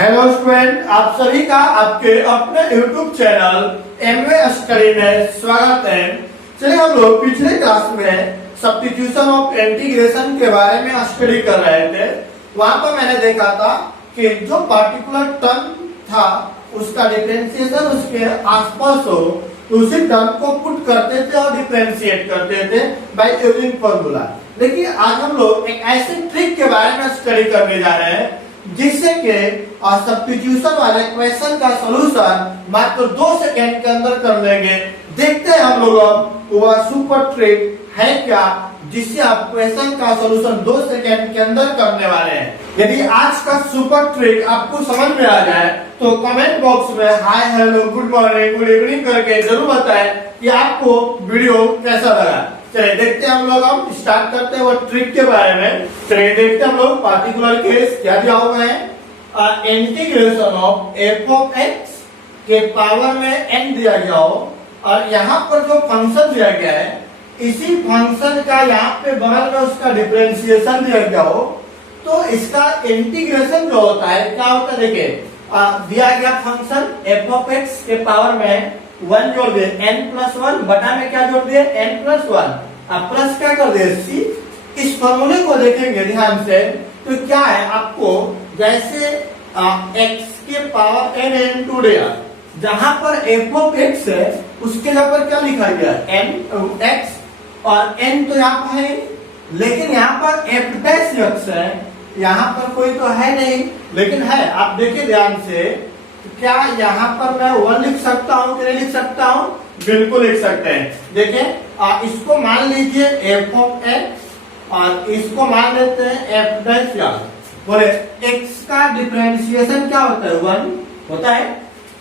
Hello student, आप सभी का आपके अपने YouTube चैनल एमवे स्टडी में स्वागत है। चलिए हम लोग पिछले क्लास में सब्स्टिट्यूशन ऑफ इंटीग्रेशन के बारे में स्टडी कर रहे थे। वहां पर मैंने देखा था कि जो पार्टिकुलर टर्म था उसका डिफरेंशिएशन उसके आसपास हो तो उसी टर्म को पुट करते थे और डिफरेंशिएट करते थे बाय यूजिंग फॉर्मूला। देखिए आज हम लोग एक ऐसे ट्रिक के बारे में स्टडी करने जा रहे हैं जिससे कि सब्स्टिट्यूशन वाले क्वेश्चन का सॉल्यूशन मात्र 2 सेकंड के अंदर कर लेंगे। देखते हैं हम लोग वह सुपर ट्रिक है क्या जिससे आप क्वेश्चन का सॉल्यूशन 2 सेकंड के अंदर करने वाले हैं। यदि आज का सुपर ट्रिक आपको समझ में आ जाए तो कमेंट बॉक्स में hi, hello, good morning, good evening करके जरूर बताएं कि आपको वीडियो कैसा लगा। चलिए देखते हैं हम लोग, हम स्टार्ट करते हैं वो ट्रिक के बारे में। चलिए देखते हैं हम लोग पार्टिकुलर केस क्या दिया हुआ है। Integration of F of X के पावर में n दिया गया हो और यहाँ पर जो फंक्शन दिया गया है इसी फंक्शन का यहाँ पे बगल में उसका डिफरेंशिएशन दिया गया हो तो इसका इंटीग्रेशन जो होता है क्या होता है। देखिए दिया गया फंक्शन एफ ऑफ एक्स के पावर में 1 जोड़ दिए, n+1 बटा में क्या जोड़ दिए n+1, अब प्लस क्या कर दिए c। इस फॉर्मूले को देखेंगे ध्यान से तो क्या है, आपको जैसे x के पावर n into दिया, जहां पर f ऑफ x है उसके जगह पर क्या लिखा गया n x और n तो यहाँ पर है लेकिन यहाँ पर f डैश x है, यहाँ पर कोई तो है नहीं लेकिन है। आप देखिए ध्यान से क्या यहाँ पर मैं 1 लिख सकता हूँ कि नहीं लिख सकता हूँ, बिल्कुल लिख सकते हैं। देखिए इसको मान लीजिए f ऑफ x और इसको मान लेते हैं f डैश x। बोले x का डिफरेंशिएशन क्या होता है 1 होता है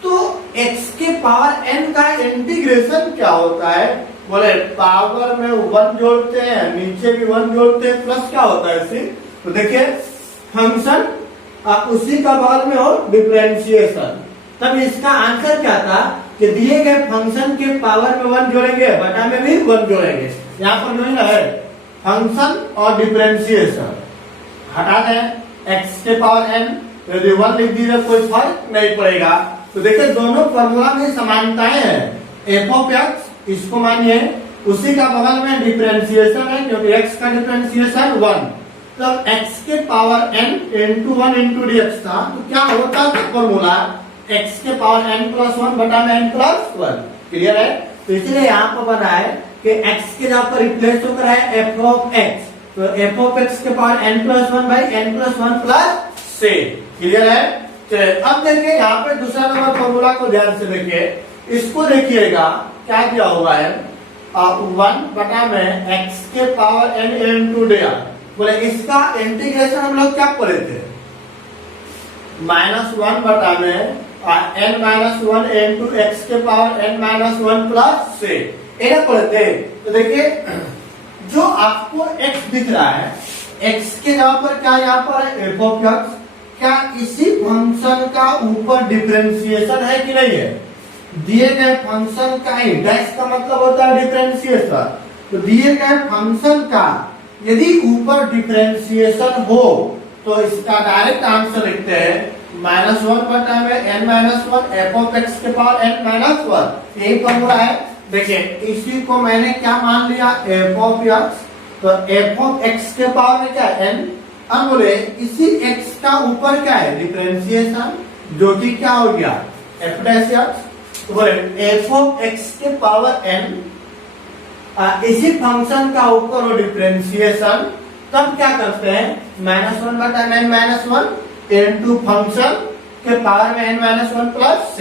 तो x के पावर n का इंटीग्रेशन क्या होता है। बोले पावर में 1 जोड़ते हैं, नीचे भी 1 जोड़ते हैं, प्लस क्या होता है c। तो देखिए फंक्शन उसी का बगल में हो डिफरेंशिएशन। तब इसका आंसर क्या था कि दिए गए फंक्शन के पावर में 1 जोड़ेंगे, बटा में भी 1 जोड़ेंगे। यहाँ पर जो है फंक्शन और डिफरेंशिएशन हटा दें x के पावर n, यदि 1 लिख दीजिए कोई फर्क नहीं पड़ेगा। तो देखिए दोनों फॉर्मूला में समानताएं हैं। f ऑफ x इसको मानिए उसी का बगल में डिफरेंशिएशन है क्योंकि x का डिफरेंशिएशन 1, तब x के power n into 1 into dx था तो क्या होता है फॉर्मूला x के पावर n+1 बटा में n+1। क्लियर है। तो इसलिए यहाँ पर बना है कि x के जगह पर रिप्लेस हो रहा है f ऑफ x, तो f ऑफ x के power n+1 by n+1 plus c। Clear है। चलिए अब देखिए यहाँ पे दूसरा नंबर फॉर्मूला को ध्यान से देखिए, इसको देखिएगा क्या दिया हुआ है 1 बटा में x के पावर n into dx। बोले इसका इंटीग्रेशन हम लोग क्या पढ़े थे -1 बटा में n-1 into x के पावर n-1 प्लस c ये पढ़े थे। तो देखिए जो आपको x दिख रहा है x के जगह पर क्या यहाँ पर है f ऑफ x, क्या इसी फंक्शन का ऊपर डिफरेंशिएशन है कि नहीं है। दिए गए फंक्शन का ही डैश का मतलब होता है डिफरेंशिएशन, तो दिए गए फंक्शन का यदि ऊपर डिफरेंशिएशन हो तो इसका डायरेक्ट आंसर लिखते हैं -1 बटा में n-1 f ऑफ x के पावर n-1। यही फॉर्मूला है। देखिए इसी को मैंने क्या मान लिया f ऑफ x, तो f ऑफ x के पावर में क्या है n। अब बोले इसी x का ऊपर क्या है डिफरेंशिएशन जो कि क्या हो गया f डैश x। तो बोले f ऑफ x के पावर n इसी फंक्शन का ऊपर हो डिफरेंशिएशन, तब क्या करते हैं -1 बटा n-1 इनटू फंक्शन के पावर में n-1 प्लस c।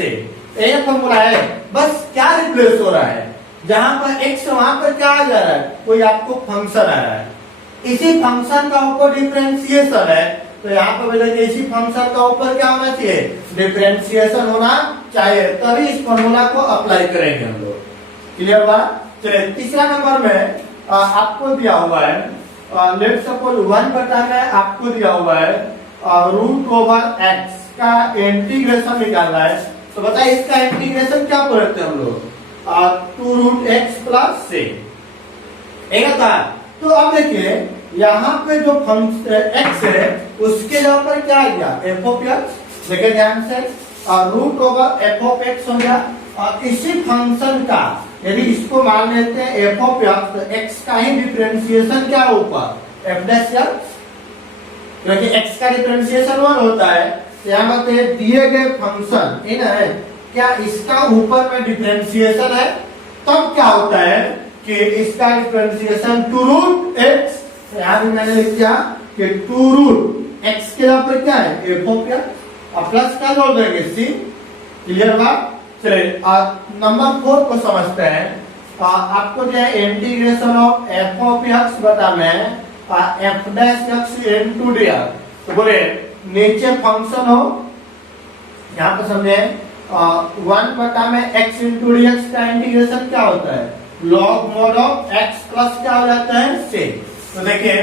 ये फॉर्मूला है। बस क्या रिप्लेस हो रहा है, जहां पर x वहां पर क्या आ जा रहा है, कोई आपको फंक्शन आ रहा है, इसी फंक्शन का ऊपर डिफरेंशिएशन है तो यहाँ पर देखिए इसी फंक्शन का ऊपर क्या होना चाहिए डिफरेंशिएशन होना चाहिए, तभी इस फॉर्मूला को अप्लाई करेंगे हम लोग। क्लियर हुआ। चलिए तीसरा नंबर में आपको दिया हुआ है लेट सपोज 1 बटा में आपको दिया हुआ है √x का इंटीग्रेशन निकालना है। तो बताइए इसका इंटीग्रेशन क्या पढ़ते हैं हम लोग 2√x प्लस c। एक था। तो अब देखिए यहाँ पे जो फंक्शन x है उसके जगह पर क्या आ गया f ऑफ x, देखिए ध्यान से, और root over F of X हो गया। और इसी फंक्शन का यदि इसको मान लेते हैं एफ ऑफ एक्स, तो एक्स का ही डिफरेंशिएशन क्या ऊपर एफ डैश एक्स, क्योंकि एक्स का डिफरेंशिएशन 1 होता है। तो यहाँ मतलब दिए गए फंक्शन इन है क्या इसका ऊपर में डिफरेंशिएशन है, तब क्या होता है कि इसका डिफरेंशिएशन टू रूट एक्स, यहाँ भी मैंने लिख दिया कि टू रूट एक्स के यहाँ पर क्या है एफ ऑफ एक्स, और प्लस क्या जोड़ देंगे सी। क्लियर बात। चलिए नंबर 4 को समझते हैं। आपको जो है integration of F of x बटा में F dash x into D R, तो बोले नीचे फंक्शन हो, यहाँ पर समझे 1 बटा में x इंटू डी एक्स का इंटीग्रेशन क्या होता है log mode of x plus क्या हो जाता है से। तो देखिए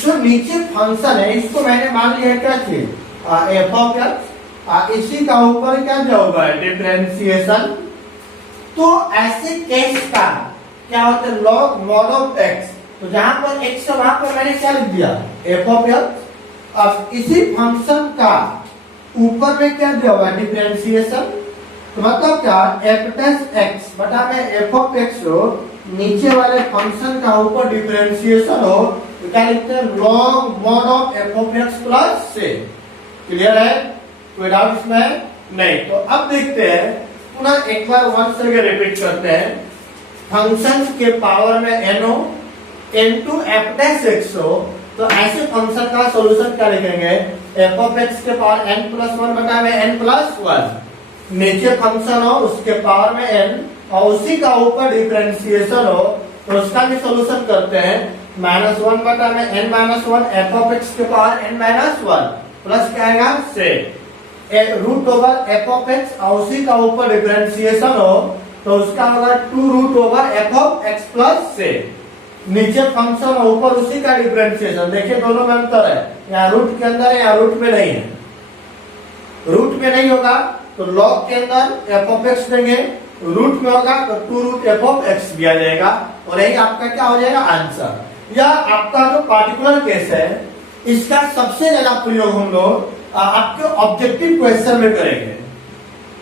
जो नीचे फंक्शन है इसको मैंने मान लिया क्या थे एफ ऑफ एक्स, इसी का ऊपर क्या जो होगा डिफरेंशिएशन। तो ऐसे केस का क्या होता है लॉग मॉड ऑफ एक्स, तो जहां पर x है वहां पर मैंने क्या लिख दिया एफ ऑफ एक्स। अब इसी फंक्शन का ऊपर में क्या दिया हुआ डिफरेंशिएशन, तो मतलब क्या एफ डैश एक्स बटा में एफ ऑफ एक्स हो, नीचे वाले फंक्शन का ऊपर डिफरेंशिएशन हो, तो क्या लिखते हैं log mod of F of X plus से। क्लियर है, कोई डाउट इसमें नहीं। तो अब देखते हैं पुनः एक बार वन से रिपीट करते हैं। फंक्शन के पावर में n हो इनटू एफ डैश एक्स हो, तो ऐसे फंक्शन का सॉल्यूशन क्या लिखेंगे एफ ऑफ एक्स के पावर n प्लस 1 बटा में n प्लस 1, नीचे फंक्शन हो उसके पावर में n और उसी का ऊपर डिफरेंशिएशन हो, तो उसका भी सॉल्यूशन करते हैं -1 बटा में n minus 1 F of X के पावर n माइनस 1 प्लस क्या आएगा से root over F of X और उसी का ऊपर डिफरेंशिएशन हो, तो उसका होगा 2 root over F of X plus से। नीचे फंक्शन और ऊपर उसी का डिफरेंशिएशन, देखिए दोनों में अंतर है, यहाँ रूट के अंदर है यहाँ रूट में नहीं है। रूट में नहीं होगा तो लॉग के अंदर एफ ऑफ एक्स देंगे, रूट में होगा तो 2 रूट एफ ऑफ एक्स दिया जाएगा, और यही आपका क्या हो जाएगा आंसर। या आपका जो पार्टिकुलर केस है इसका सबसे ज्यादा प्रयोग हम लोग आपके ऑब्जेक्टिव क्वेश्चन में करेंगे।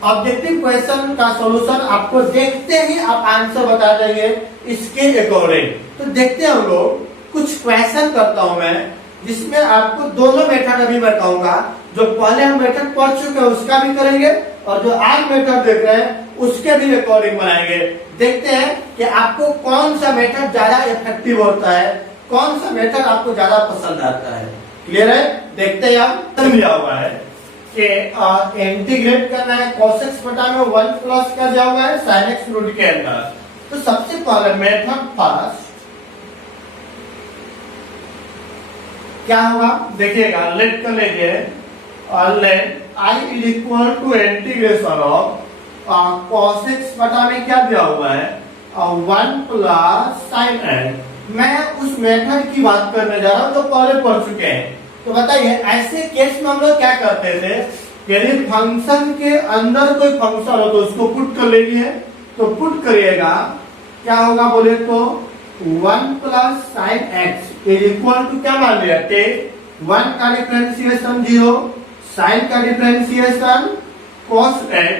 ऑब्जेक्टिव क्वेश्चन का सॉल्यूशन आपको देखते ही आप आंसर बता देंगे इसके अकॉर्डिंग। तो देखते हैं हम लोग कुछ क्वेश्चन करता हूं मैं, जिसमें आपको दोनों मेथड अभी बताऊंगा। जो पहले हम मेथड पढ़ चुके हैं उसका भी करेंगे, और जो आज मेथड देख रहे हैं उसके भी अकॉर्डिंग बनाएंगे। देखते हैं कि आपको कौन सा मेथड ज्यादा इफेक्टिव होता है, कौन सा मेथड आपको ज्यादा पसंद आता है। क्लियर है, देखते हैं आप दिया हुआ है कि इंटीग्रेट करना है cos x बटा में 1 प्लस का दिया हुआ है sin x रूट के अंदर। तो सबसे पहले मेथड फर्स्ट क्या होगा देखिएगा, लेट कर लीजिए let i is equal to integration of cos x बटा में क्या दिया हुआ है 1 प्लस sin x। मैं उस मेथड की बात करने जा रहा हूं जो पहले पढ़ चुके हैं। तो बताइए ऐसे केस में हम लोग क्या करते थे, यदि फंक्शन के अंदर कोई फंक्शन हो तो उसको पुट कर लीजिए। तो पुट करिएगा क्या होगा बोले तो 1 plus sine X is equal to क्या मान लिया टे 1 का डिफरेंशिएशन 0, साइन का डिफरेंशिएशन cos x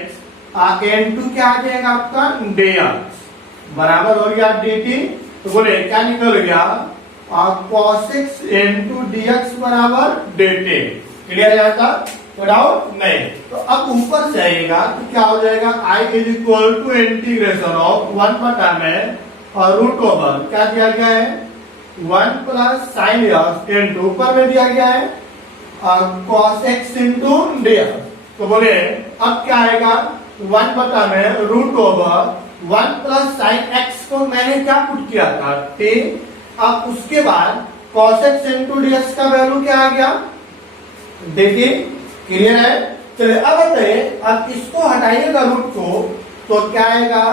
n2 क्या आ जाएगा आपका dx बराबर हो गया dt। तो बोले क्या निकल गया cos x into dx बराबर dt। क्लियर है आपका, कोई डाउट नहीं। तो अब ऊपर से आएगा तो क्या हो जाएगा i is equal to integration of 1 बटा में और रूट ओवर क्या दिया गया है 1 प्लस साइन x इंटू ऊपर में दिया गया है cos x इंटू dx। तो बोले अब क्या आएगा 1 बटा में root over 1 plus sine x को मैंने क्या पुट किया था t। अब उसके बाद cos x इंटू dx का वैल्यू क्या आ गया देखिए। क्लियर है, चलिए अब बताइए अब इसको हटाइएगा रूट को तो क्या आएगा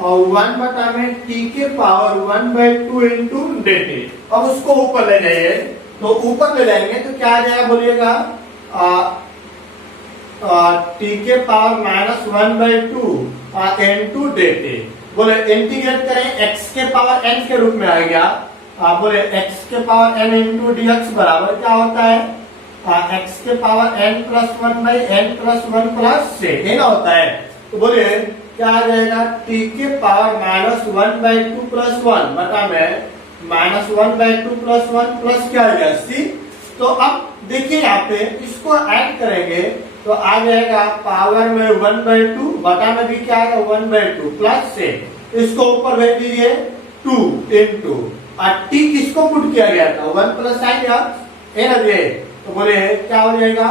और 1 बटा में t के पावर 1/2 इंटू dt। अब उसको ऊपर ले जाइए, तो ऊपर ले जाएंगे तो क्या आ जाएगा बोलिएगा t के पावर -1/2 इंटू dt। बोले इंटीग्रेट करें x के पावर n के रूप में आ गया। आप बोले x के पावर n इंटू dx बराबर क्या होता है एक्स के power N plus one by N plus one plus से ये ना होता है। तो बोलिए क्या आ जाएगा, टी के power minus one by two plus one बटा में minus one by two plus one plus क्या आ गया सी। तो अब देखिए यहाँ पे इसको ऐड करेंगे तो आ जाएगा पावर में वन बाई टू बटा में भी क्या आएगा वन बाई टू प्लस से इसको ऊपर भेज दीजिए टू इंटू और टी किसको पुट किया गया था वन प्लस साइन ए ना दिए। तो बोले क्या हो जाएगा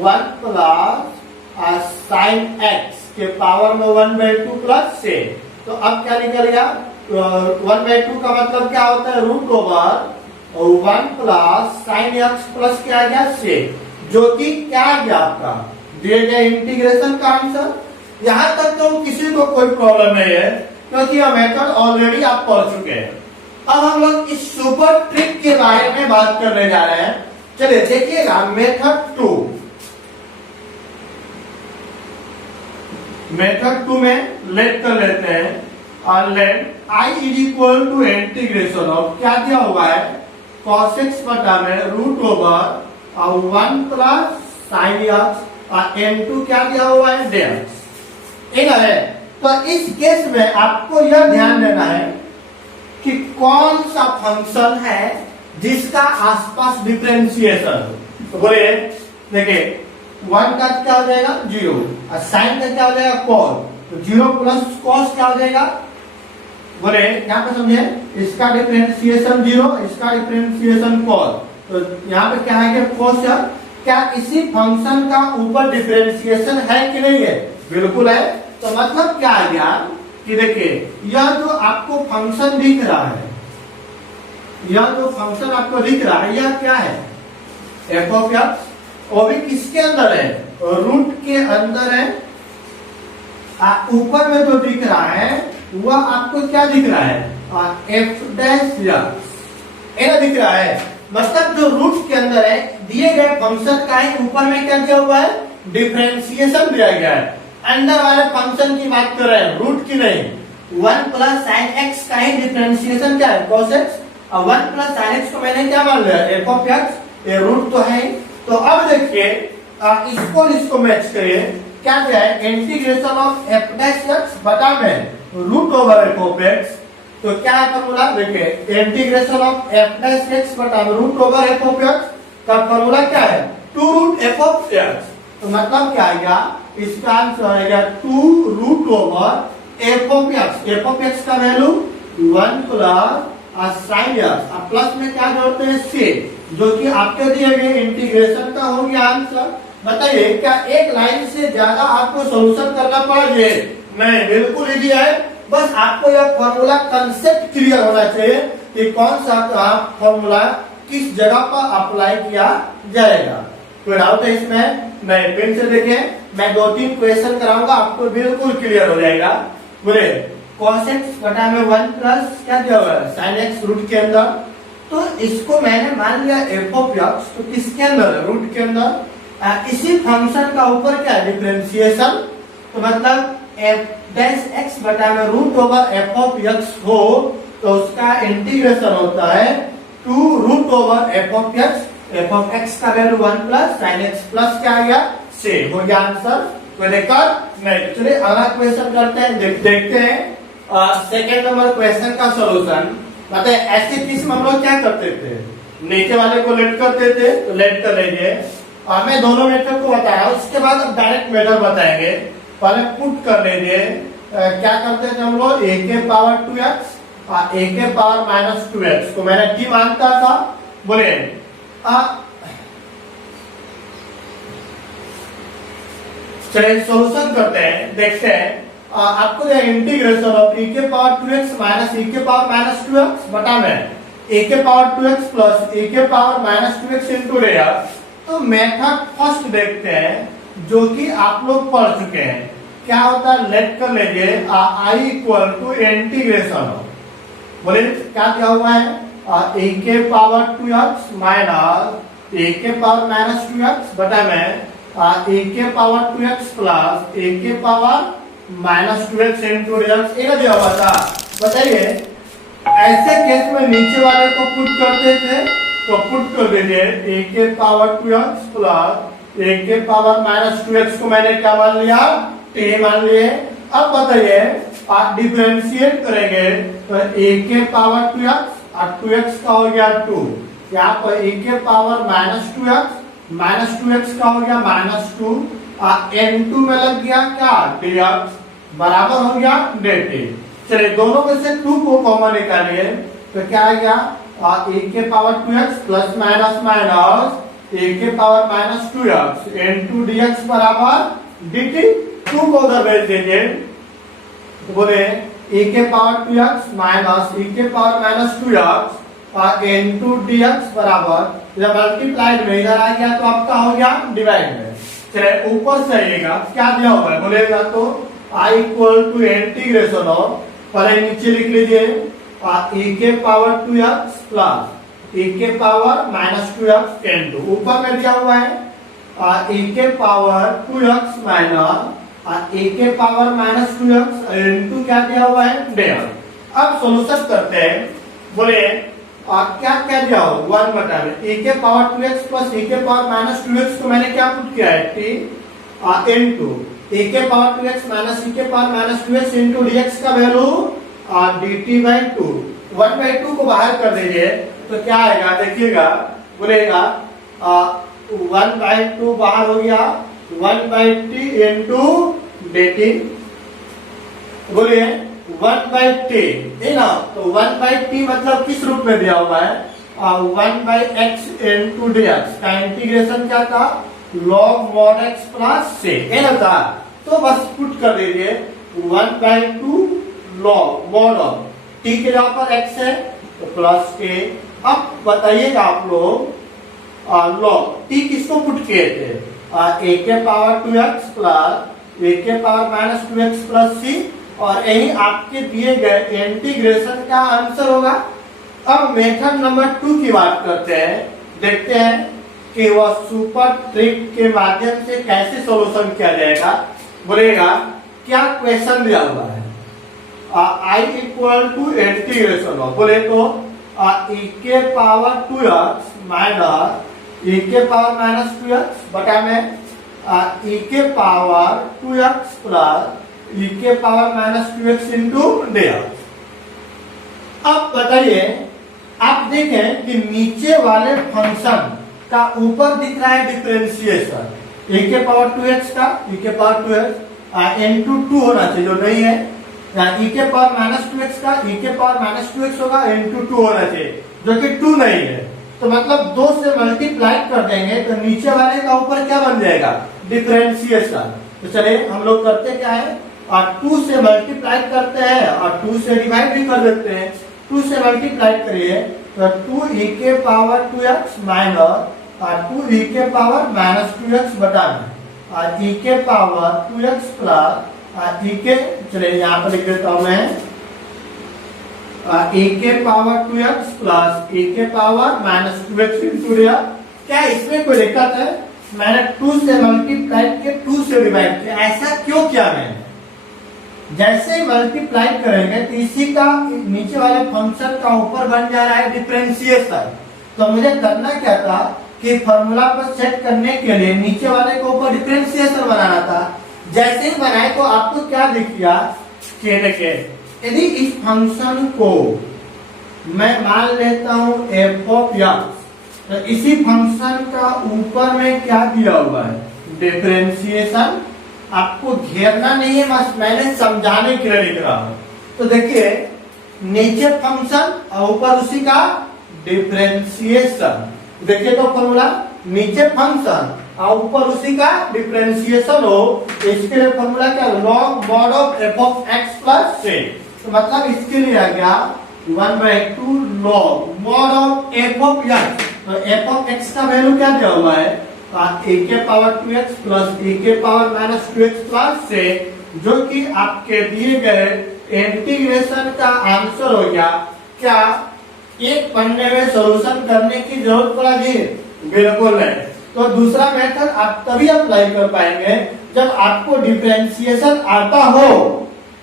वन प्लस साइन एक्स के पावर में वन बाई टू प्लस से। तो अब क्या निकलेगा वन बाई टू का मतलब क्या होता है root over one plus sine X plus क्या आ गया से, जो कि क्या आ गया आपका दिए गए इंटीग्रेशन का आंसर। यहां तक तो किसी को कोई प्रॉब्लम नहीं है क्योंकि यह मेथड ऑलरेडी आप पढ़ चुके हैं। अब हम लोग इस सुपर ट्रिक के बारे में बात करने जा रहे हैं। चलिए देखिएगा मेथड टू। मेथड टू में लेट कर लेते हैं और let I is equal to integration of क्या दिया हुआ है cos x बटा में root over one plus sine X और n2 क्या दिया हुआ है dx ठीक है। तो इस केस में आपको यह ध्यान देना है कि कौन सा फंक्शन है जिसका आसपास डिफरेंशिएशन हो। तो बोलिए देखिए वन का क्या हो जाएगा जीरो और साइन का क्या हो जाएगा कॉस। तो जीरो प्लस कॉस क्या हो जाएगा बोले यहाँ पे समझे इसका डिफरेंशिएशन जीरो इसका डिफरेंशिएशन कॉस। तो यहाँ पे क्या है कि कॉस क्या इसी फंक्शन का ऊपर डिफरेंशिएशन है कि नहीं है, बिल्कुल है। तो मतलब क्या आ गया कि देखिए यह जो आपको फंक्शन दिख रहा है यह जो फंक्शन आपको दिख रहा है यह क्या है एफ ऑफ एक्स, वो भी किसके अंदर है रूट के अंदर है। ऊपर में जो दिख रहा है वह आपको क्या दिख रहा है एफ डैश एक्स दिख रहा है। मतलब जो रूट के अंदर है दिए गए फंक्शन का है ऊपर में क्या दिया हुआ है डिफरेंशिएशन दिया गया है। अंदर वाले फंक्शन की बात कर रहे हैं रूट की नहीं। वन प्लस साइन एक्स का ही डिफरेंशिएशन क्या है कॉस एक्स और वन प्लस साइन एक्स को मैंने क्या मान लिया एफ ऑफ एक्स, ये रूट तो है। तो अब देखिए इसको मैच करिए क्या क्या है integration of F dash X बटा में root over F of X. तो क्या है फॉर्मूला देखिए integration of F dash X बटा में root over F of x का फॉर्मूला क्या है two root F of X. तो मतलब क्या आएगा इसका आंसर आएगा two root over F of X. F of x का value one plus sine X और प्लस में क्या जोड़ते हैं से, जो कि आपके दिए गए इंटीग्रेशन का हो गया आंसर। बताइए क्या एक लाइन से ज्यादा आपको सॉल्यूशन करना पड़ेगा? नहीं, बिल्कुल इजी है। बस आपको यह फॉर्मूला कंसेप्ट क्लियर होना चाहिए कि कौन सा फॉर्मूला किस जगह पर अप्लाई किया जाएगा। कोई डाउट है इसमें? नहीं, फिर से देखिए मैं 2-3 क्वेश्चन कराऊंगा आपको बिल्कुल क्लियर हो जाएगा। बोले cos x बटा में 1 प्लस क्या दिया हुआ है sin x रूट के अंदर। तो इसको मैंने मान लिया f ऑफ x, तो किसके अंदर है रूट के अंदर। इसी फंक्शन का ऊपर क्या है डिफरेंशिएशन। तो मतलब f डैश x बटा में root over f of x हो तो उसका इंटीग्रेशन होता है two root over f of x। f of x का value 1 plus sin x plus क्या आ गया से, हो गया आंसर। कोई दिक्कत नहीं। चलिए अगला क्वेश्चन करते हैं, देखते हैं सेकेंड नंबर क्वेश्चन का सॉल्यूशन। बताए ऐसे केस में हम लोग क्या करते थे नीचे वाले को लेट करते थे, तो लेट कर लेंगे। मैं दोनों मेथड को बताया उसके बाद अब डायरेक्ट मेथड बताएंगे। पहले पुट कर लेंगे क्या करते थे हम लोग a के पावर 2x और a के पावर माइनस 2x को मैंने t मानता था। बोले चलिए सॉल्यूशन करते हैं, देखते हैं। आपको इंटीग्रेशन ऑफ e के पावर 2x माइनस e के पावर माइनस 2x बटा में a के पावर 2x प्लस e के पावर माइनस 2x इंटू रहेगा। तो मेथड फर्स्ट देखते हैं जो कि आप लोग पढ़ चुके हैं। क्या होता है लेट कर लेंगे i इक्वल टू इंटीग्रेशन। बोले क्या दिया हुआ है a के पावर 2x माइनस a के पावर माइनस 2x बटा में a के पावर 2x प्लस a के power minus 2x into dx ये दिया हुआ था। बताइए ऐसे केस में नीचे वाले को पुट करते थे तो पुट कर दीजिए a के पावर 2x प्लस a के पावर माइनस 2x को मैंने क्या मान लिया, t मान लिए। अब बताइए आप डिफरेंशिएट करेंगे तो a के पावर 2x और 2x का हो गया 2, यहाँ पर a के पावर माइनस 2x का हो गया -2 और n2 में लग गया क्या dx बराबर हो गया dt। चलिए दोनों में से 2 को कॉमन निकालिए तो क्या आ गया a के power 2x plus minus minus a के power minus 2x n2 dx बराबर dt। 2 को उधर भेज दीजिए तो बोले a के पावर 2x माइनस e के पावर माइनस 2x और n2 dx बराबर जब मल्टीप्लाइड में इधर आ गया तो आपका हो गया डिवाइड में। चलिए ऊपर से आइएगा क्या दिया हुआ है बोलेगा तो I equal to integration of पहले नीचे लिख लीजिए e के पावर 2x प्लस e के पावर माइनस 2x n2 ऊपर में दिया हुआ है e के पावर 2x माइनस e के पावर माइनस 2x n2 क्या दिया हुआ है dx। अब सॉल्यूशन करते हैं बोले क्या क्या दिया हो 1 बटा में e के पावर 2x प्लस e के पावर माइनस 2x को मैंने क्या पुट किया है t n2 e के पावर 2x माइनस e के power minus 2x into dx का वैल्यू dt बाई 2 1/2 को बाहर कर दीजिए तो क्या आएगा देखिएगा बोलेगा 1/2 बाहर हो गया 1/t इंटू dt बोलिए 1/t है ना। तो 1/t मतलब किस रूप में दिया हुआ है 1/x इंटू dx का इंटीग्रेशन क्या था log mod x plus c है ना था। तो बस पुट कर दीजिए 1/2 log mod ऑफ t के जगह पर x है तो प्लस k। अब बताइएगा आप लोग log t किसको पुट किए थे a के पावर 2x प्लस a के power minus 2x plus c और यही आपके दिए गए इंटीग्रेशन का आंसर होगा। अब मेथड नंबर 2 की बात करते हैं, देखते हैं कि वह सुपर ट्रिक के माध्यम से कैसे सॉल्यूशन किया जाएगा। बोलेगा क्या क्वेश्चन दिया हुआ है i equal to integration of बोले तो e के पावर 2x माइनस e के पावर माइनस 2x बटा में e के पावर 2x प्लस e के power minus 2x into dx। अब बताइए आप देखें कि नीचे वाले फंक्शन का ऊपर दिख रहा है डिफरेंशिएशन e के पावर 2x का e के पावर 2x इंटू 2 होना चाहिए जो नहीं है e के पावर माइनस 2x का e के पावर माइनस 2x होगा इंटू 2 होना चाहिए जो कि 2 नहीं है। तो मतलब 2 से मल्टीप्लाई कर देंगे तो नीचे वाले का ऊपर क्या बन जाएगा डिफरेंशिएशन। तो चलिए हम लोग करते क्या है 2 से मल्टीप्लाई करते हैं और 2 से डिवाइड भी कर देते हैं। 2 से मल्टीप्लाई करिए तो 2e के पावर 2x माइनस 2e के पावर माइनस 2x बटा में e के पावर 2x प्लस e के चलिए यहाँ पर लिख देता हूँ मैं e के पावर 2x प्लस e के power minus 2x into dx। क्या इसमें कोई दिक्कत है? मैंने 2 से मल्टीप्लाई किया 2 से डिवाइड किया, ऐसा क्यों किया मैंने? जैसे ही मल्टीप्लाई करेंगे तो इसी का नीचे वाले फंक्शन का ऊपर बन जा रहा है डिफरेंशिएशन। तो मुझे करना क्या था कि फॉर्मूला पर सेट करने के लिए नीचे वाले को ऊपर डिफरेंशिएशन बनाना था। जैसे ही बनाए तो आपको क्या दिख गया कि देखिए यदि इस फंक्शन को मैं मान लेता हूं f ऑफ x तो इसी फंक्शन का ऊपर में क्या दिया हुआ है डिफरेंशिएशन। आपको घेरना नहीं है, बस मैंने समझाने के लिए लिख रहा हूं। तो देखिए नीचे फंक्शन और ऊपर उसी का डिफरेंशिएशन। देखिए तो फॉर्मूला नीचे फंक्शन और ऊपर उसी का डिफरेंशिएशन हो, इसके लिए फॉर्मूला क्या log mod of f of x plus c। तो मतलब इसके लिए आ गया 1/2 log mod of f of x। तो f ऑफ x का वैल्यू क्या दिया हुआ है e के पावर 2x प्लस e के पावर माइनस 2x प्लस से, जो कि आपके दिए गए इंटीग्रेशन का आंसर हो गया। क्या एक पन्ने में सॉल्यूशन करने की जरूरत पड़ेगी? बिल्कुल नहीं। तो दूसरा मेथड आप तभी अप्लाई कर पाएंगे जब आपको डिफरेंशिएशन आता हो,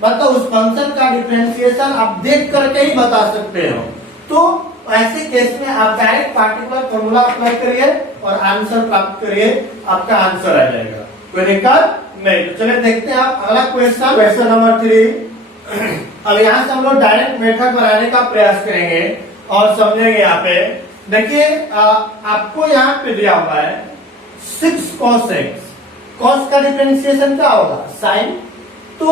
मतलब उस फंक्शन का डिफरेंशिएशन आप देख करके ही बता सकते हो। तो ऐसे केस में आप डायरेक्ट पार्टिकुलर फॉर्मूला अप्लाई करिए और आंसर प्राप्त करिए, आपका आंसर आ जाएगा, कोई दिक्कत नहीं। तो चलिए देखते हैं आप अगला क्वेश्चन, क्वेश्चन नंबर 3। अब यहाँ से हम लोग डायरेक्ट मेथड बनाने का प्रयास करेंगे और समझेंगे। यहाँ पे देखिए आपको यहाँ पे दिया हुआ है 6 cos x, cos का डिफरेंशिएशन क्या होगा, साइन, तो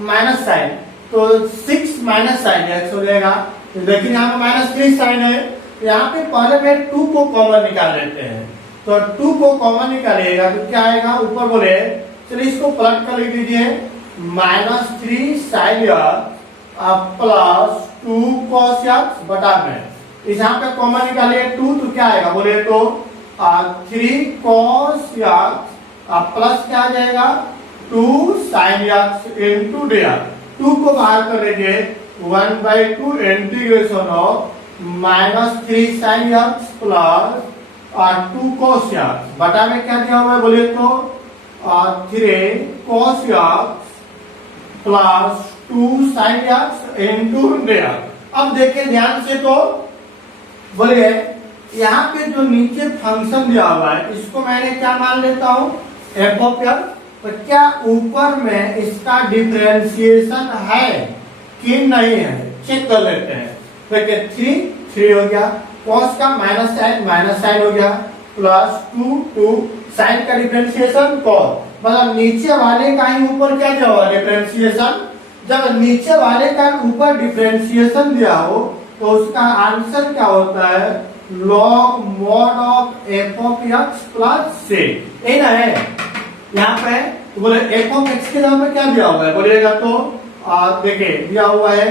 माइनस साइन, तो 6 माइनस साइन x हो जाएगा। लेकिन यहाँ पे -3 साइन है, यहाँ पे पहले में 2 को कॉमन निकाल लेते हैं, तो 2 को कॉमन निकालिएगा तो क्या आएगा, ऊपर बोले चलिए इसको पलट कर लिख दीजिए, -3 साइन प्लस 2 cos x बटा में, इस यहाँ पे कॉमन निकालिए 2, तो क्या आएगा बोले तो 3 cos x प्लस क्या आ जाएगा 2 sin x इंटू dx, 2 को बाहर कर लीजिए 1/2 integration of -3 sin x plus 2 cos x बटा में क्या दिया हुआ है बोले तो 3 cos x plus 2 sin x into dx। अब देखें ध्यान से, तो बोलिए यहाँ पे जो नीचे फंक्शन दिया हुआ है इसको मैंने क्या मान लेता हूँ, f ऑफ x, तो क्या ऊपर में इसका डिफरेंशिएशन है कि नहीं है, चेक कर लेते हैं। देखिए 3 हो गया, cos का माइनस साइन हो गया, प्लस 2 साइन का डिफरेंशिएशन cos, मतलब नीचे वाले का ही ऊपर क्या दिया हुआ डिफरेंशिएशन। जब नीचे वाले का ऊपर डिफरेंशिएशन दिया हो तो उसका आंसर क्या होता है, log mod of f of x plus c, ये ना है यहाँ पे। तो बोले f ऑफ x के नाम में क्या दिया हुआ है बोलिएगा तो देखिए दिया हुआ है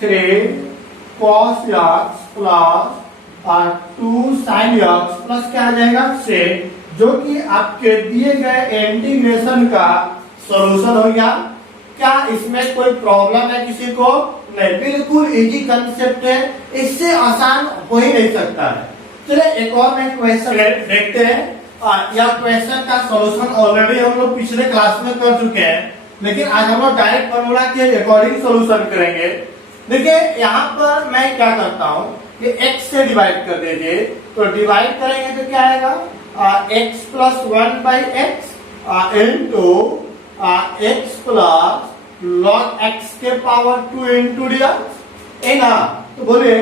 3 cos x plus 2 sin x plus क्या आ जाएगा c, जो कि आपके दिए गए इंटीग्रेशन का सॉल्यूशन हो गया। क्या इसमें कोई प्रॉब्लम है किसी को, नहीं, बिल्कुल इजी कंसेप्ट है, इससे आसान हो ही नहीं सकता है। चलिए एक और मैं क्वेश्चन देखते हैं। यह क्वेश्चन का सॉल्यूशन ऑलरेडी हम लोग पिछले क्लास में कर चुके हैं, लेकिन आज हम लोग डायरेक्ट फॉर्मूला के अकॉर्डिंग सॉल्यूशन करेंगे। देखिए यहाँ पर मैं क्या करता हूँ कि x से डिवाइड कर दीजिए, तो डिवाइड करेंगे तो क्या आएगा x plus 1/x into x plus log x के पावर 2 इंटू dx, है ना। तो बोले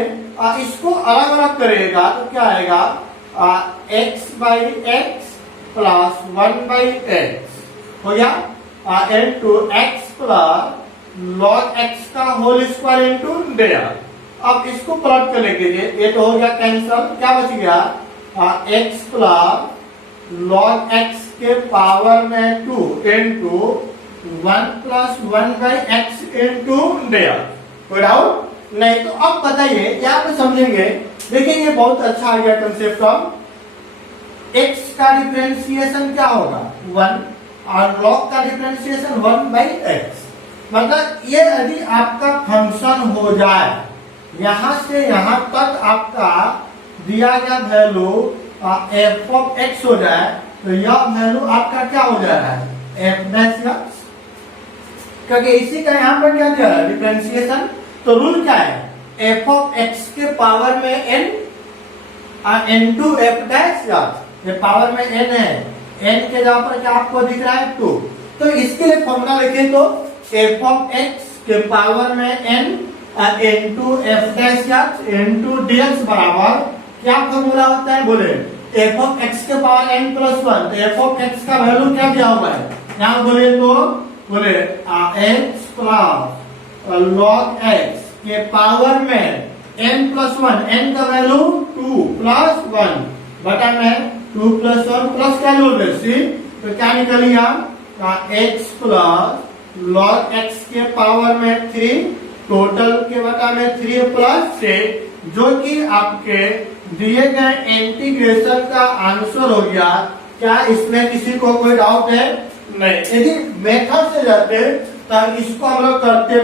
इसको अलग अलग करेगा तो क्या आएगा x/x प्लस 1/x हो गया, into x plus log x का होल स्क्वायर इंटू dx। अब इसको प्लॉट कर लीजिए, ये तो हो गया कैंसल, क्या बच गया x प्लस log x के पावर में 2 into 1 plus 1/x into dx। कोई डाउट नहीं? तो अब बताइए यहाँ पे समझेंगे। देखिए ये बहुत अच्छा आ गया कंसेप्ट ऑफ x का डिफरेंशिएशन क्या होगा 1 और log का डिफरेंशिएशन 1/x। मतलब ये यदि आपका फंक्शन हो जाए यहाँ से यहाँ तक आपका दिया गया वैल्यू f ऑफ x हो जाए, तो यह वैल्यू आपका क्या हो जा रहा है f डैश x, क्योंकि इसी का यहाँ पर क्या दिया है डिफरेंशिएशन। तो रूल क्या है f ऑफ x के पावर में n into f dash x, ये पावर में n है, n के जगह पर क्या आपको दिख रहा है 2। तो इसके लिए फॉर्मूला लिखे तो f ऑफ x के पावर में n into f dash x into dx बराबर क्या फॉर्मूला होता है बोले f ऑफ x के पावर n प्लस 1। तो f ऑफ x का वैल्यू क्या दिया हुआ है यहाँ बोले तो बोले x प्लस log x के पावर में n प्लस 1, n का वैल्यू 2 प्लस 1 बटा में 2 प्लस 1 प्लस क्या जोड़ सी, तो क्या निकल गया x प्लस log x के पावर में 3 टोटल के बटा में 3 प्लस 6, जो कि आपके दिए गए इंटीग्रेशन का आंसर हो गया। क्या इसमें किसी को कोई डाउट है? नहीं। यदि मेथड से जाते तो इसको हम लोग करते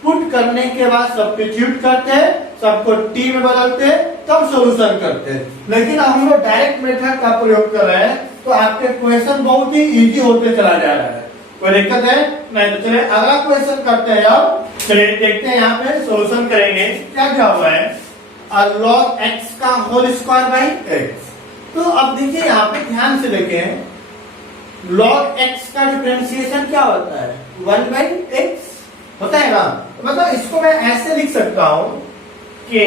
पुट करने के बाद सब्स्टिट्यूट करते, सबको t में बदलते, तब सॉल्यूशन करते। लेकिन हम लोग डायरेक्ट मेथड का प्रयोग कर रहे हैं तो आपके क्वेश्चन बहुत ही इजी होते चला जा रहा है। कोई दिक्कत है? नहीं। तो चलिए अगला क्वेश्चन करते हैं। अब चलिए देखते हैं यहाँ पे सॉल्यूशन करेंगे क्या क्या हुआ है। log x का होल स्क्वायर बाई x। तो अब देखिए यहाँ पे ध्यान से देखें, log x का डिफरेंशिएशन क्या होता है, 1 बाई x होता है ना। मतलब इसको मैं ऐसे लिख सकता हूं कि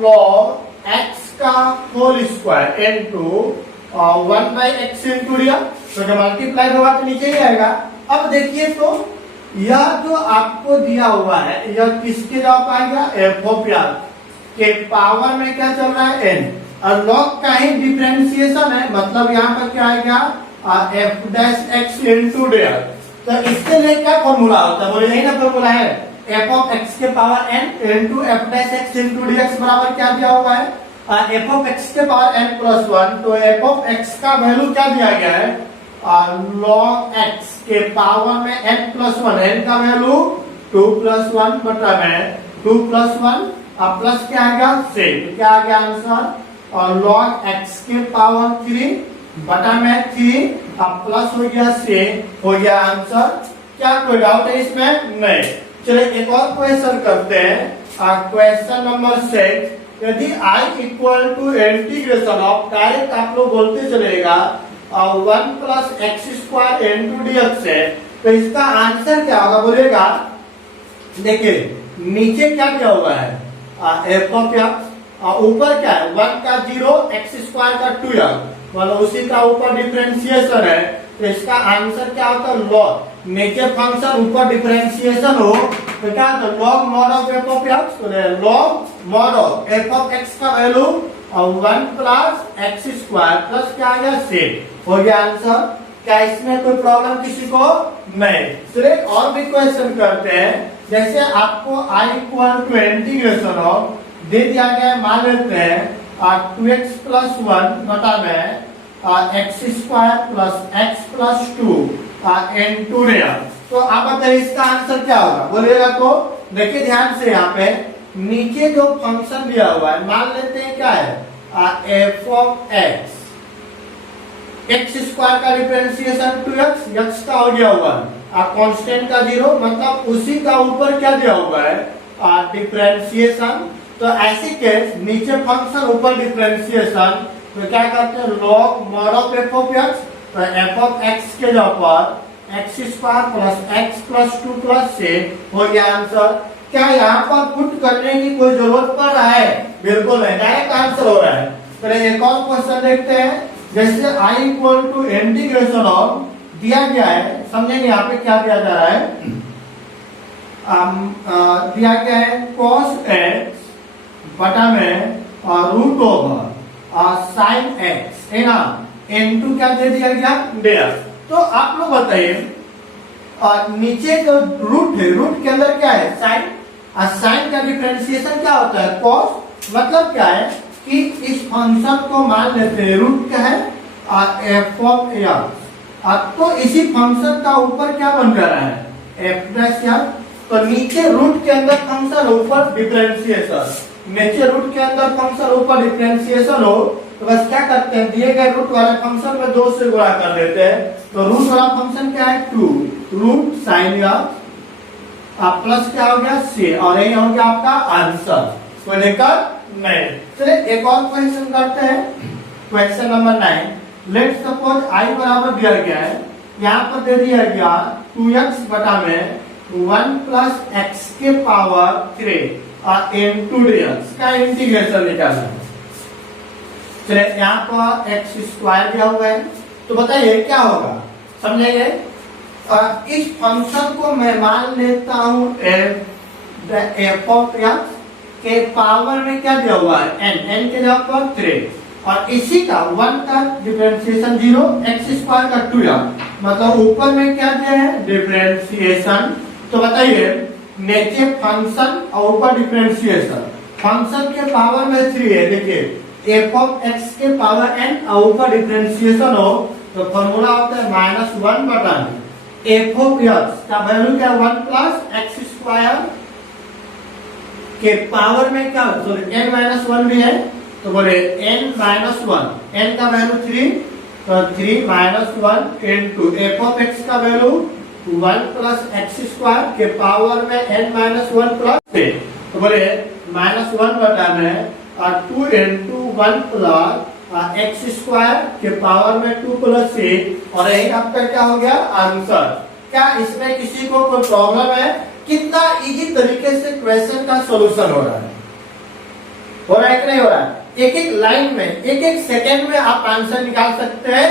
log x का whole square into 1 by X into D. तो जब मल्टीप्लाई होगा तो नीचे ही आएगा। अब देखिए तो यह जो आपको दिया हुआ है यह किसके जवाब आएगा, एफ ऑफ के पावर में क्या चल रहा है, n, और log का ही डिफरेंशिएशन है, मतलब यहाँ पर क्या आएगा, F dash x into D. तो इसके लिए क्या फॉर्मूला होता है, बोले यही ना फॉर्मूला है, एफ ऑफ एक्स के power n into F dash x into d x बराबर क्या दिया हुआ है, एफ ऑफ एक्स के पावर n प्लस 1। तो एफ ऑफ एक्स का वैल्यू क्या दिया गया है, log x के पावर में n प्लस 1, n का वैल्यू 2 प्लस 1 बटा में 2 प्लस 1 अब प्लस क्या आएगा 6। तो क्या आ गया आंसर, और log x के पावर 3 बटा में 3 अब प्लस हो गया 6 हो गया आंसर। क्या कोई डाउट है इसमें, नहीं। चलिए एक और क्वेश्चन करते हैं, क्वेश्चन नंबर 6। यदि i equal to integration of, direct आप लोग बोलते चलेगा 1 plus x square into d x है, तो इसका आंसर क्या होगा बोलेगा। देखिए नीचे क्या क्या हुआ है, एफ ऑफ एक्स, ऊपर क्या है 1 का 0 एक्स स्क्वायर का 2x, मतलब उसी का ऊपर डिफरेंशिएशन है। तो इसका आंसर क्या होता है, लॉग, नीचे फंक्शन ऊपर डिफरेंशिएशन हो तो क्या होता है, log mod of F of X. तो log mod of F of x का value 1 plus x square plus क्या आ गया 6 हो गया आंसर। क्या इसमें कोई प्रॉब्लम किसी को, नहीं। चलिए और भी क्वेश्चन करते हैं। जैसे आपको i equal to integration of दे दिया गया है, मान लेते हैं 2x प्लस 1 बटा में x square plus x plus 2 into D. तो आप बताइए इसका आंसर क्या होगा बोलिएगा। तो देखिए ध्यान से, यहाँ पे नीचे जो फंक्शन दिया हुआ है मान लेते हैं क्या है, f of x, x square का डिफरेंशिएशन 2x, एक्स का हो गया 1, कांस्टेंट का 0, मतलब उसी का ऊपर क्या दिया हुआ है, डिफरेंशिएशन। तो ऐसी केस नीचे फंक्शन ऊपर डिफरेंशिएशन, तो क्या करते हैं log mod of F of X. तो एफ ऑफ एक्स के जगह पर x square plus x plus 2 plus 6 हो गया आंसर। क्या यहाँ पर पुट करने की कोई जरूरत पड़ रहा है, बिल्कुल नहीं, डायरेक्ट आंसर हो रहा है। तो एक और क्वेश्चन देखते हैं। जैसे i equal to integration of दिया गया है, समझेंगे यहाँ पे क्या दिया जा रहा है, दिया गया है cos x बटा में रूट ओवर साइन एक्स है ना, इनटू क्या दे दिया गया डेयर। तो आप लोग बताइए नीचे जो रूट है, रूट के अंदर क्या है साइन, साइन का डिफरेंशिएशन क्या होता है cos। मतलब क्या है कि इस फंक्शन को मान लेते हैं रूट क्या है एफ ऑफ एक्स, तो इसी फंक्शन का ऊपर क्या बन रहा है एफ डैश एक्स। तो नीचे रूट के अंदर फंक्शन ऊपर डिफरेंशिएशन, नीचे रूट के अंदर फंक्शन ऊपर डिफरेंशिएशन हो तो बस क्या करते हैं, दिए गए रूट वाले फंक्शन में 2 से गुणा कर देते हैं। तो रूट वाला फंक्शन क्या है 2 रूट साइन एक्स प्लस क्या हो गया c, और यही हो गया आपका आंसर। कोई दिक्कत नहीं। चलिए एक और क्वेश्चन करते हैं, question number 9। Late suppose i बराबर दिया गया है, यहाँ पर दे दिया गया 2x बटा में 1 प्लस एक्स के पावर 3 और इंटू dx का इंटीग्रेशन निकालना है। चलिए यहाँ पर एक्स स्क्वायर दिया हुआ है, तो बताइए क्या होगा, समझेंगे। इस फंक्शन को मैं मान लेता हूँ एफ ऑफ एक्स के पावर में क्या दिया हुआ है n, n के जगह पर 3, और इसी का 1 का डिफरेंशिएशन 0, एक्स स्क्वायर का 2x, मतलब ऊपर में क्या दिया है डिफरेंशिएशन। तो बताइए नीचे फंक्शन और ऊपर डिफरेंशिएशन, फंक्शन के पावर में 3 है, देखिए एफ ऑफ एक्स के पावर n और ऊपर डिफरेंशिएशन हो तो फॉर्मूला होता है -1 बटा एफ ऑफ एक्स का वैल्यू क्या 1 प्लस एक्स स्क्वायर के पावर में क्या, सॉरी n-1 भी है, तो बोले n-1, n का वैल्यू 3, तो 3-1 इनटू एफ ऑफ एक्स का वैल्यू 1 प्लस एक्स स्क्वायर के पावर में n-1 प्लस 3, तो बोले -1 बटा में 2 इंटू 1 प्लस एक्स स्क्वायर के पावर में 2 प्लस 6 और यही आपका क्या हो गया आंसर। क्या इसमें किसी को कोई प्रॉब्लम है? कितना इजी तरीके से क्वेश्चन का सॉल्यूशन हो रहा है, हो रहा है कि नहीं हो रहा है? एक एक लाइन में एक एक सेकेंड में आप आंसर निकाल सकते हैं,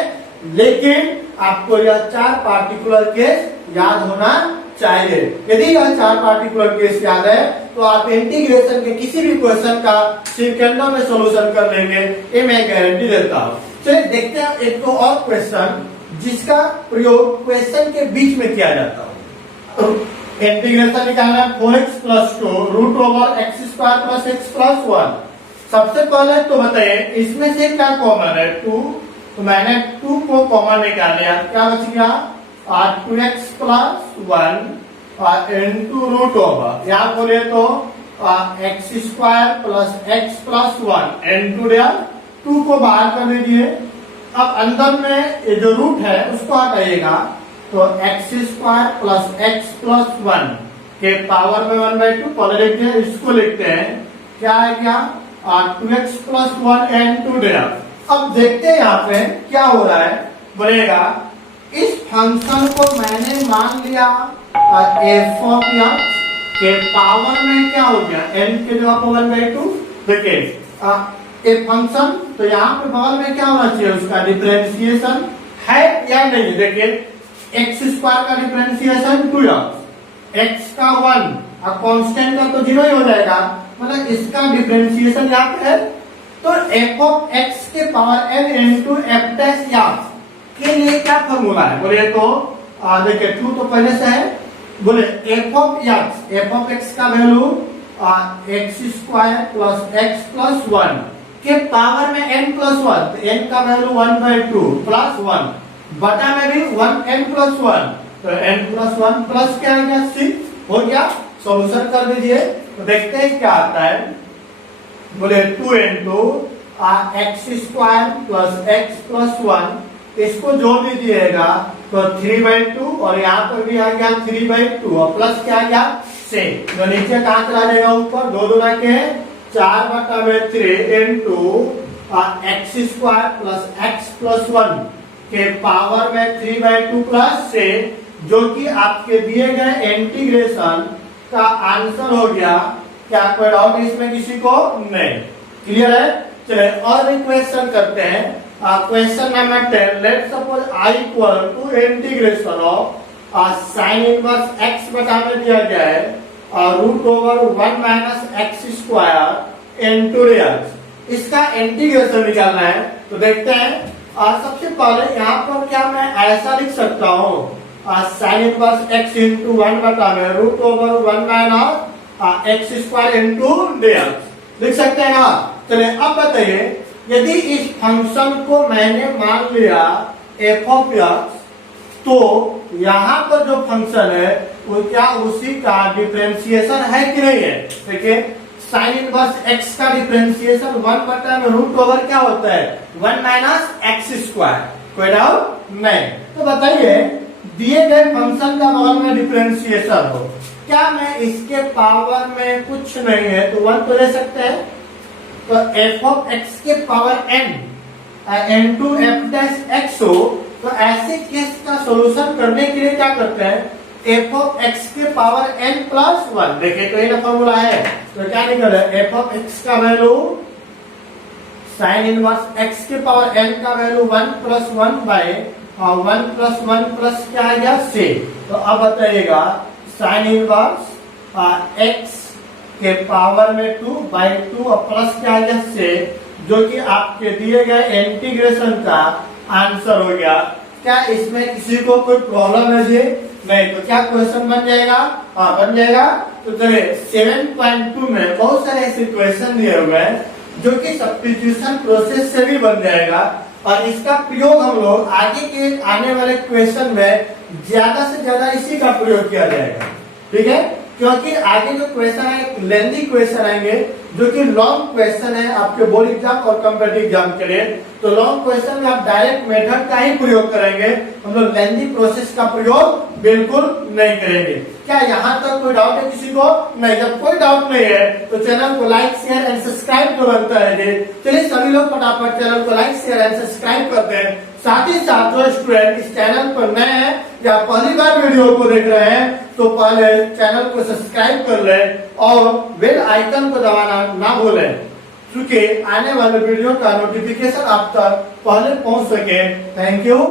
लेकिन आपको यह 4 पार्टिकुलर केस याद होना चाहिए। यदि यह 4 पार्टिकुलर केस याद है तो आप इंटीग्रेशन के किसी भी क्वेश्चन का सेकंडों में सॉल्यूशन कर लेंगे, ये मैं गारंटी देता हूँ। चलिए देखते हैं एक तो और क्वेश्चन जिसका प्रयोग क्वेश्चन के बीच में किया जाता है। इंटीग्रेशन निकालना है 4x plus 2 root over x square plus x plus 1। सबसे पहले तो बताइए इसमें से क्या कॉमन है? 2, तो मैंने 2 को कॉमन निकाल लिया, क्या बच गया 2x plus 1 into root over, यहाँ बोले तो x square plus x plus 1 into 2 को बाहर कर दीजिए। अब अंदर में ये जो रूट है उसको हटाइएगा, तो x square plus x plus 1 के पावर में 1/2 पहले लिखते हैं, इसको लिखते हैं क्या है क्या 2x प्लस 1 इंटू अब देखते हैं यहाँ पे क्या हो रहा है। बोलेगा इस फंक्शन को मैंने मान लिया एफ ऑफ एक्स के पावर में क्या हो गया n के जगह पर 1/2। देखिए एक फंक्शन, तो यहाँ पे बगल में क्या होना चाहिए उसका डिफरेंशिएशन है या नहीं। देखिए एक्स स्क्वायर का डिफरेंशिएशन 2x, एक्स का 1 और कांस्टेंट का तो 0 ही हो जाएगा, मतलब इसका डिफरेंशिएशन यहाँ पे है। तो एफ ऑफ एक्स के power n into F dash x के लिए क्या फॉर्मूला है? बोले तो देखिए 2 तो पहले से है, बोले एफ ऑफ एक्स का value x square plus x plus 1 के पावर में n प्लस 1, तो n का वैल्यू 1/2 प्लस 1 बटा में भी 1 n प्लस 1, तो n प्लस 1 प्लस क्या आ गया 6 हो गया। सॉल्यूशन कर दीजिए तो देखते हैं क्या आता है। बोले 2 into x square plus x plus 1, इसको जोड़ दीजिएगा तो 3/2 और यहाँ पर भी आ गया 3/2 और प्लस क्या आ गया 6, तो नीचे कहाँ चला जाएगा ऊपर 2 2 के 4/3 into x square plus x plus 1 के पावर में 3/2 प्लस 6, जो कि आपके दिए गए इंटीग्रेशन का आंसर हो गया। क्या कोई डाउट इसमें किसी को? नहीं, क्लियर है। चलिए और भी क्वेश्चन करते हैं। Question number 10, let suppose i equal to integration of sine inverse x बटा में दिया गया है root over 1 minus x square into x, इसका इंटीग्रेशन निकालना है। तो देखते हैं सबसे पहले यहाँ पर क्या मैं ऐसा लिख सकता हूँ साइन इनवर्स x इंटू 1 बटा में root over 1 minus x square into dx लिख सकते हैं ना। चलिए अब बताइए यदि इस फंक्शन को मैंने मान लिया एफ ऑफ एक्स, तो यहाँ पर जो फंक्शन है वो क्या उसी का डिफरेंशिएशन है कि नहीं है। देखिए साइन इनवर्स एक्स का डिफरेंशिएशन 1 बटा में रूट ओवर क्या होता है 1 माइनस एक्स स्क्वायर, कोई डाउट नहीं। तो बताइए दिए गए फंक्शन का बगल में डिफरेंशिएशन हो, क्या मैं इसके पावर में कुछ नहीं है तो 1 तो ले सकते हैं, तो एफ ऑफ एक्स के power n into F dash x हो, तो ऐसे केस का सॉल्यूशन करने के लिए क्या करते हैं एफ ऑफ एक्स के पावर n प्लस 1। देखिए तो ये फॉर्मूला है, तो क्या निकल रहा है एफ ऑफ एक्स का वैल्यू साइन इनवर्स एक्स के पावर n का value 1 plus 1 by 1 plus 1 plus क्या आ गया 6। तो अब बताइएगा साइन इनवर्स एक्स के पावर में 2/2 और प्लस क्या आ गया 6, जो कि आपके दिए गए इंटीग्रेशन का आंसर हो गया। क्या इसमें किसी को कोई प्रॉब्लम है जी? नहीं, तो क्या क्वेश्चन बन जाएगा? हाँ बन जाएगा। तो चलिए 7.2 में बहुत सारे ऐसे क्वेश्चन दिए हुए हैं जो कि सब्स्टिट्यूशन प्रोसेस से भी बन जाएगा, और इसका प्रयोग हम लोग आगे के आने वाले क्वेश्चन में ज्यादा से ज्यादा इसी का प्रयोग किया जाएगा। ठीक है, क्योंकि आगे जो क्वेश्चन है लेंथी क्वेश्चन आएंगे जो कि लॉन्ग क्वेश्चन है आपके बोर्ड एग्जाम और कॉम्पिटिटिव एग्जाम के लिए। तो लॉन्ग क्वेश्चन में आप डायरेक्ट मेथड का ही प्रयोग करेंगे, हम लोग लेंथी प्रोसेस का प्रयोग बिल्कुल नहीं करेंगे। क्या यहाँ तक कोई डाउट है किसी को? नहीं। जब कोई डाउट नहीं है तो चैनल को लाइक शेयर एंड सब्सक्राइब तो बनता है जी। चलिए सभी लोग फटाफट चैनल को लाइक शेयर एंड सब्सक्राइब करते हैं। साथ ही साथ जो स्टूडेंट इस चैनल पर नए हैं या पहली बार वीडियो को देख रहे हैं तो पहले चैनल को सब्सक्राइब कर लें और बेल आइकन को दबाना ना भूलें, क्योंकि आने वाले वीडियो का नोटिफिकेशन आप तक पहले पहुंच सके। Thank you.